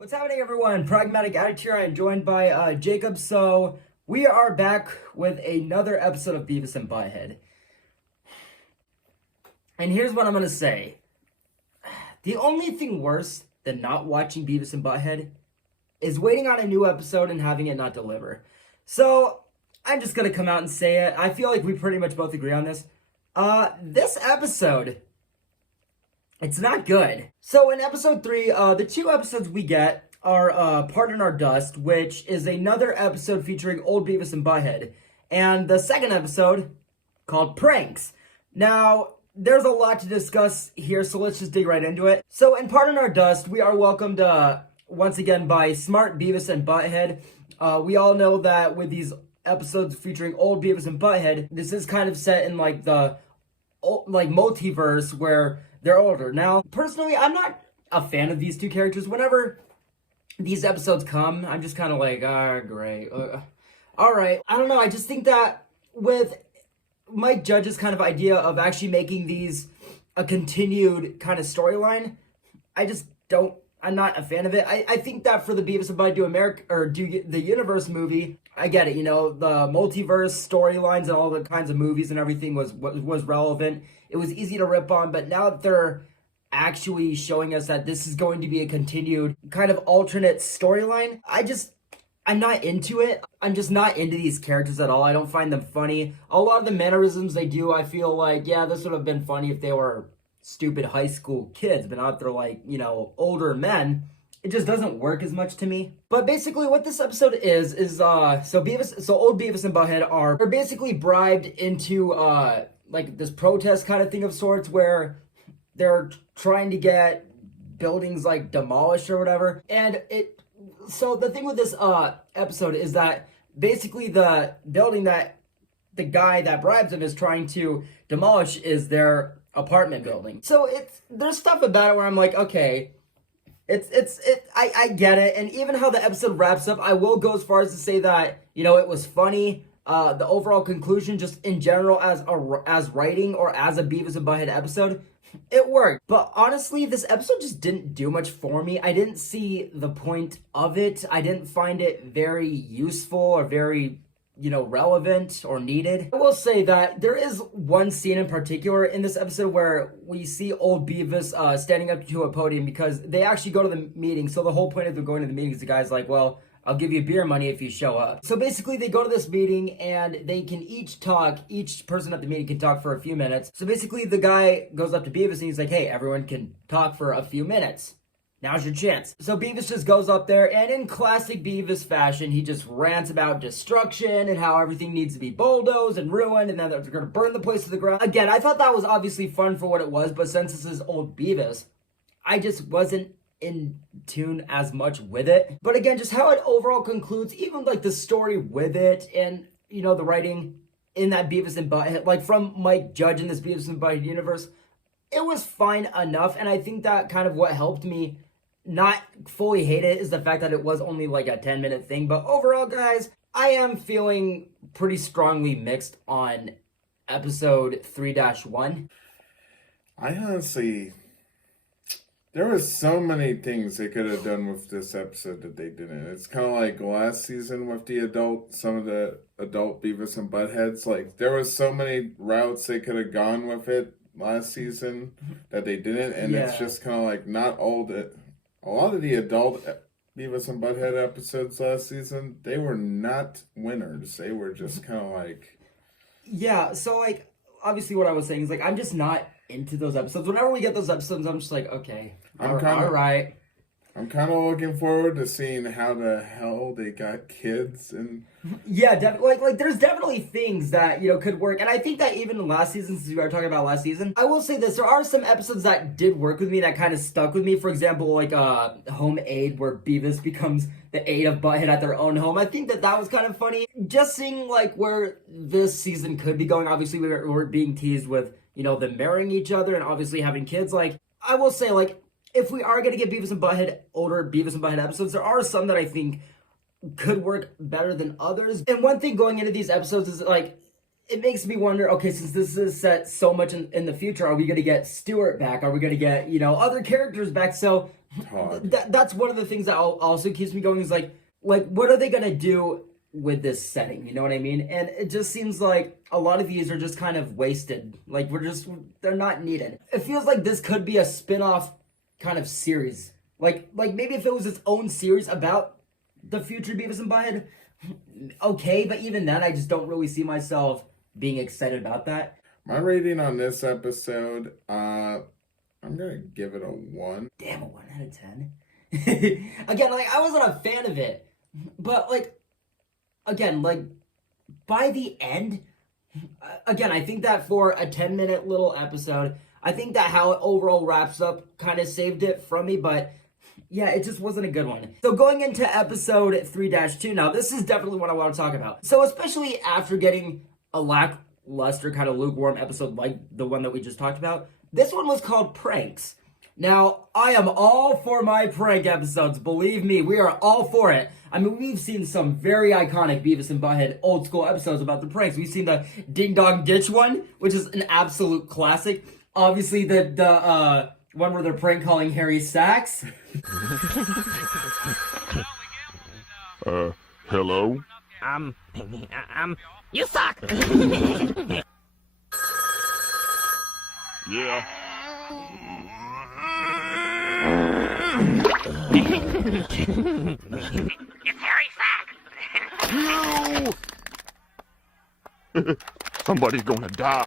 What's happening, everyone? Pragmatic Addict here. I'm joined by Jacob. So we are back with another episode of Beavis and Butthead. And here's what I'm gonna say: the only thing worse than not watching Beavis and Butthead is waiting on a new episode and having it not deliver. So I'm just gonna come out and say it. I feel like we pretty much both agree on this. This episode, it's not good. So in episode 3, the two episodes we get are Pardon Our Dust, which is another episode featuring old Beavis and Butthead, and the second episode called Pranks. Now, there's a lot to discuss here, so let's just dig right into it. So in Pardon Our Dust, we are welcomed once again by smart Beavis and Butthead. We all know that with these episodes featuring old Beavis and Butthead, this is kind of set in like the multiverse where they're older. Now, personally, I'm not a fan of these two characters. Whenever these episodes come, I'm just kind of like, great. All right. I don't know. I just think that with Mike Judge's kind of idea of actually making these a continued kind of storyline, I'm not a fan of it. I think that for the Beavis and Butthead do the Universe movie, I get it. You know, the multiverse storylines and all the kinds of movies and everything was relevant. It was easy to rip on, but now that they're actually showing us that this is going to be a continued kind of alternate storyline, I'm not into it. I'm just not into these characters at all. I don't find them funny. A lot of the mannerisms they do, I feel like, yeah, this would have been funny if they were stupid high school kids, but not they're like, older men. It just doesn't work as much to me. But basically what this episode is so old Beavis and Butthead are basically bribed into like this protest kind of thing of sorts where they're trying to get buildings like demolished or whatever. And so the thing with this episode is that basically the building that the guy that bribes them is trying to demolish is their apartment building. So there's stuff about it where I'm like, okay, I get it. And even how the episode wraps up, I will go as far as to say that, it was funny. The overall conclusion, just in general, as writing or as a Beavis and Butthead episode, it worked. But honestly, this episode just didn't do much for me. I didn't see the point of it. I didn't find it very useful or very, relevant or needed. I will say that there is one scene in particular in this episode where we see old Beavis standing up to a podium because they actually go to the meeting. So the whole point of them going to the meeting is the guy's like, well, I'll give you beer money if you show up. So basically they go to this meeting and they can each person at the meeting can talk for a few minutes. So basically the guy goes up to Beavis and he's like, hey, everyone can talk for a few minutes. Now's your chance. So Beavis just goes up there and in classic Beavis fashion, he just rants about destruction and how everything needs to be bulldozed and ruined and then they're going to burn the place to the ground. Again, I thought that was obviously fun for what it was, but since this is old Beavis, I just wasn't in tune as much with it. But again, just how it overall concludes, even like the story with it and, the writing in that Beavis and Butthead, like from Mike Judge in this Beavis and Butthead universe, it was fine enough. And I think that kind of what helped me not fully hate it is the fact that it was only like a 10-minute thing. But overall, guys, I am feeling pretty strongly mixed on episode 3-1. I honestly, there were so many things they could have done with this episode that they didn't. It's kind of like last season with some of the adult Beavis and Buttheads. Like, there was so many routes they could have gone with it last season that they didn't. And It's just kind of like a lot of the adult Beavis and Butthead episodes last season, they were not winners. They were just kind of like... Yeah, so like, obviously what I was saying is like, I'm just not into those episodes. Whenever we get those episodes, I'm just like, okay, all right. I'm kind of looking forward to seeing how the hell they got kids and... Yeah, definitely. Like there's definitely things that, could work. And I think that even last season, since we were talking about last season, I will say this, there are some episodes that did work with me that kind of stuck with me. For example, like Home Aid, where Beavis becomes the aide of Butthead at their own home. I think that was kind of funny. Just seeing like where this season could be going. Obviously, we're being teased with, them marrying each other and obviously having kids. Like, I will say, like, if we are going to get older Beavis and Butthead episodes, there are some that I think could work better than others. And one thing going into these episodes is like, it makes me wonder, okay, since this is set so much in the future, are we going to get Stuart back? Are we going to get, other characters back? So Todd. That's one of the things that also keeps me going is like what are they gonna do with this setting? You know what I mean? And it just seems like a lot of these are just kind of wasted. Like they're not needed. It feels like this could be a spin-off kind of series. Like maybe if it was its own series about the future Beavis and Butthead, okay, but even then I just don't really see myself being excited about that. My rating on this episode, I'm gonna give it a 1. Damn, a 1 out of 10. Again, like I wasn't a fan of it, but like again, like by the end, again, I think that for a 10-minute little episode, I think that how it overall wraps up kind of saved it from me, but yeah, it just wasn't a good one. So going into episode 3-2 now, this is definitely what I want to talk about. So especially after getting a lackluster kind of lukewarm episode like the one that we just talked about, this one was called Pranks. Now, I am all for my prank episodes. Believe me, we are all for it. I mean, we've seen some very iconic Beavis and Butthead old school episodes about the pranks. We've seen the Ding Dong Ditch one, which is an absolute classic. Obviously, the one where they're prank calling Harry Sacks. Hello? You suck! Yeah. It's Harry Sack! Somebody's gonna die.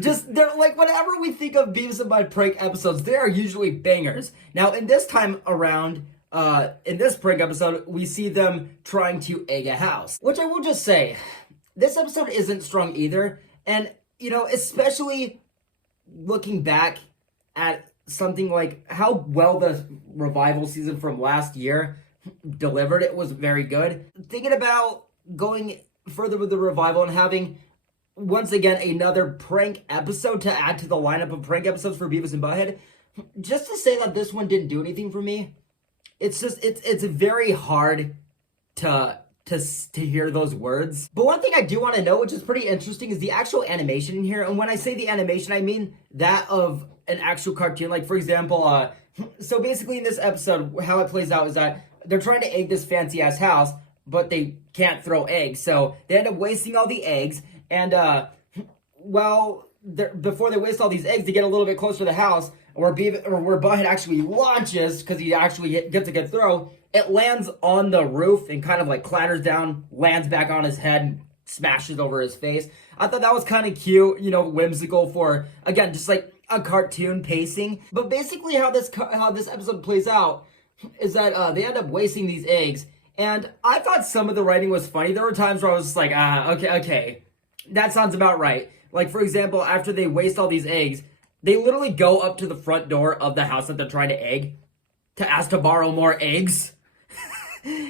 Just, they're like, whenever we think of Beavis and Butthead prank episodes, they are usually bangers. Now, in this time around, in this prank episode, we see them trying to egg a house. Which I will just say, this episode isn't strong either. And, you know, especially looking back at something like how well the revival season from last year delivered, it was very good. Thinking about going further with the revival and having once again another prank episode to add to the lineup of prank episodes for Beavis and Butthead, just to say that this one didn't do anything for me, it's just it's very hard to hear those words. But one thing I do want to know, which is pretty interesting, is the actual animation in here. And when I say the animation, I mean that of an actual cartoon. Like, for example, so basically in this episode, how it plays out is that they're trying to egg this fancy ass house, but they can't throw eggs, so they end up wasting all the eggs. And before they waste all these eggs, they get a little bit closer to the house, where Butthead actually launches, because he actually gets a good throw. It lands on the roof and kind of like clatters down, lands back on his head, and smashes over his face. I thought that was kind of cute, you know, whimsical for, again, just like a cartoon pacing. But basically how this episode plays out is that they end up wasting these eggs. And I thought some of the writing was funny. There were times where I was just like, okay, that sounds about right. Like, for example, after they waste all these eggs, they literally go up to the front door of the house that they're trying to egg to ask to borrow more eggs.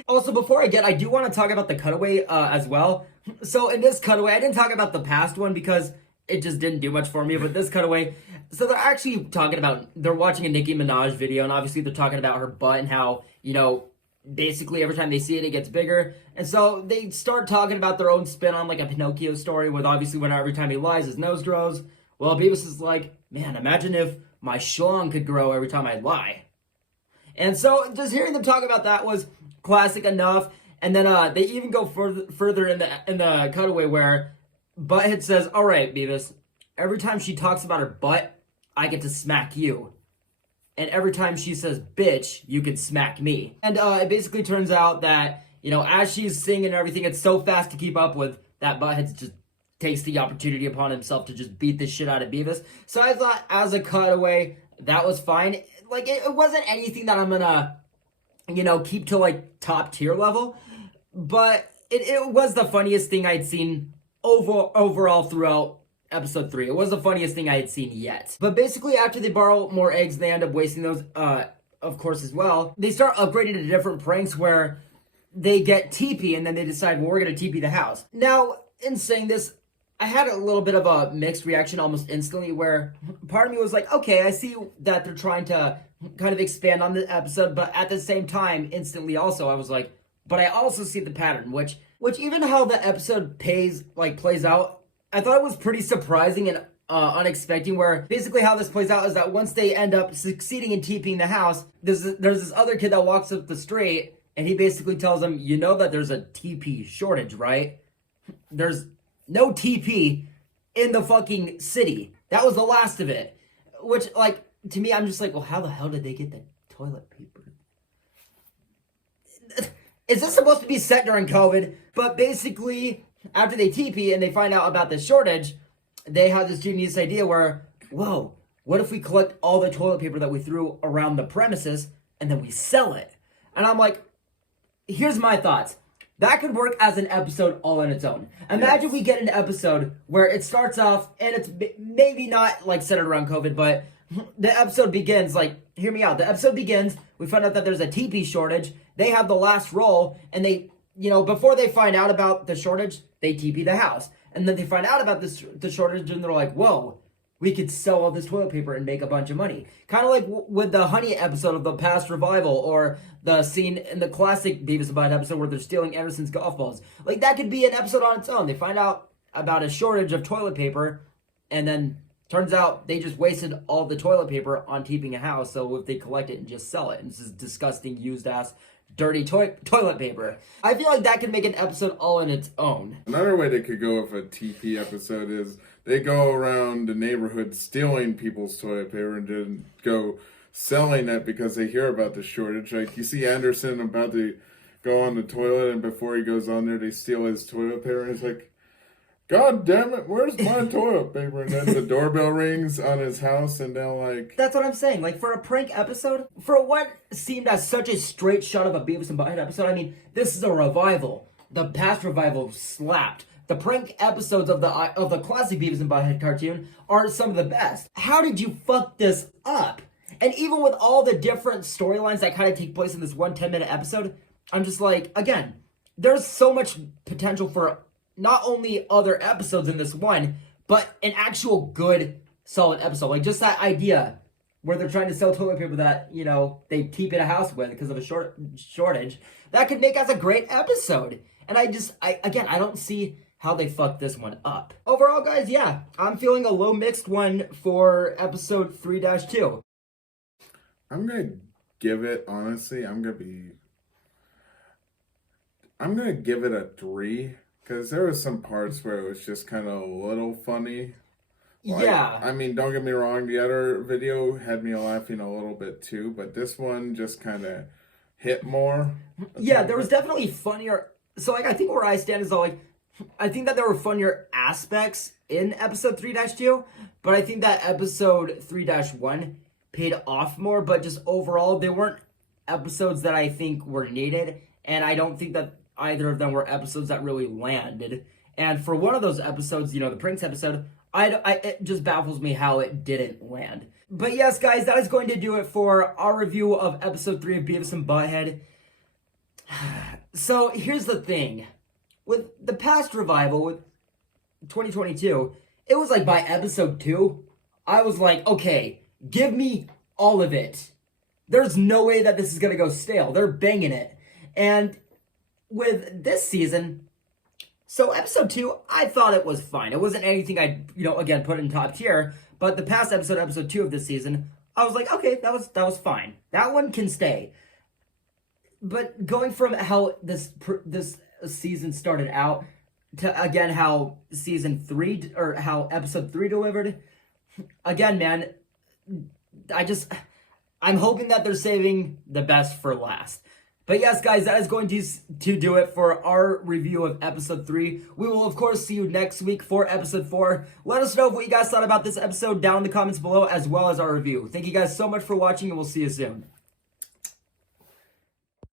Also, before I do want to talk about the cutaway as well. So in this cutaway, I didn't talk about the past one because it just didn't do much for me, but this cutaway, so they're actually talking about, they're watching a Nicki Minaj video, and obviously they're talking about her butt and how, you know, basically every time they see it, it gets bigger. And so they start talking about their own spin on like a Pinocchio story with obviously when every time he lies, his nose grows. Well, Beavis is like, man, imagine if my schlong could grow every time I lie. And so just hearing them talk about that was classic enough. And then they even go further in the cutaway where Butthead says, all right, Beavis, every time she talks about her butt, I get to smack you. And every time she says, bitch, you can smack me. And it basically turns out that, you know, as she's singing and everything, it's so fast to keep up with that Butthead just takes the opportunity upon himself to just beat the shit out of Beavis. So I thought as a cutaway, that was fine. Like, it wasn't anything that I'm gonna, you know, keep to like top tier level. But it was the funniest thing I'd seen overall throughout episode 3. It was the funniest thing I had seen yet. But basically, after they borrow more eggs, they end up wasting those, of course, as well. They start upgrading to different pranks where they get TP, and then they decide, well, we're going to TP the house. Now, in saying this, I had a little bit of a mixed reaction almost instantly, where part of me was like, okay, I see that they're trying to kind of expand on the episode, but at the same time, instantly also, I was like, but I also see the pattern, which even how the episode plays out, I thought it was pretty surprising and unexpected, where basically how this plays out is that once they end up succeeding in TPing the house, there's this other kid that walks up the street, and he basically tells them, you know that there's a TP shortage, right? There's no TP in the fucking city. That was the last of it. Which, like, to me, I'm just like, well, how the hell did they get the toilet paper? Is this supposed to be set during COVID? But basically, after they TP and they find out about this shortage, they have this genius idea where, whoa, what if we collect all the toilet paper that we threw around the premises and then we sell it? And I'm like, here's my thoughts. That could work as an episode all on its own. Imagine we get an episode where it starts off, and it's maybe not like centered around COVID, but the episode begins, like, hear me out. The episode begins, we find out that there's a TP shortage. They have the last roll, and they, you know, before they find out about the shortage, they TP the house. And then they find out about the shortage, and they're like, whoa, we could sell all this toilet paper and make a bunch of money. Kind of like with the Honey episode of the past revival, or the scene in the classic Beavis and Butthead episode where they're stealing Anderson's golf balls. Like, that could be an episode on its own. They find out about a shortage of toilet paper, and then turns out they just wasted all the toilet paper on TPing a house, so if they collect it and just sell it, and this is disgusting, used-ass, dirty toilet paper. I feel like that could make an episode all on its own. Another way they could go with a TP episode is they go around the neighborhood stealing people's toilet paper and then go selling it because they hear about the shortage. Like, you see Anderson about to go on the toilet, and before he goes on there, they steal his toilet paper, and he's like, God damn it, where's my toilet paper? And then the doorbell rings on his house, and they're like... That's what I'm saying. Like, for a prank episode, for what seemed as such a straight shot of a Beavis and Butthead episode, I mean, this is a revival. The past revival slapped. The prank episodes of the classic Beavis and Butthead cartoon are some of the best. How did you fuck this up? And even with all the different storylines that kind of take place in this 1 10-minute episode, I'm just like, again, there's so much potential for not only other episodes in this one, but an actual good, solid episode. Like, just that idea where they're trying to sell toilet paper that, you know, they keep in a house with because of a shortage. That could make us a great episode. And I don't see how they fucked this one up. Overall, guys, yeah, I'm feeling a low mixed one for episode 3-2. I'm going to give it, honestly, I'm going to give it a 3. Because there were some parts where it was just kind of a little funny. Like, yeah. I mean, don't get me wrong, the other video had me laughing a little bit too, but this one just kind of hit more. Yeah, there was definitely funnier. So, like, I think where I stand is, like, I think that there were funnier aspects in episode 3-2, but I think that episode 3-1 paid off more, but just overall, they weren't episodes that I think were needed, and I don't think that either of them were episodes that really landed. And for one of those episodes, you know, the pranks episode, it just baffles me how it didn't land. But yes, guys, that is going to do it for our review of episode 3 of Beavis and Butthead. So here's the thing. With the past revival, with 2022, it was like by episode 2, I was like, okay, give me all of it. There's no way that this is going to go stale. They're banging it. And with this season, so episode 2, I thought it was fine. It wasn't anything I'd, again, put in top tier. But the past episode 2 of this season, I was like, okay, that was fine. That one can stay. But going from how this season started out to, again, how season 3, or how episode 3 delivered, again, man, I'm hoping that they're saving the best for last. But yes, guys, that is going to do it for our review of episode 3. We will, of course, see you next week for episode 4. Let us know what you guys thought about this episode down in the comments below, as well as our review. Thank you guys so much for watching, and we'll see you soon.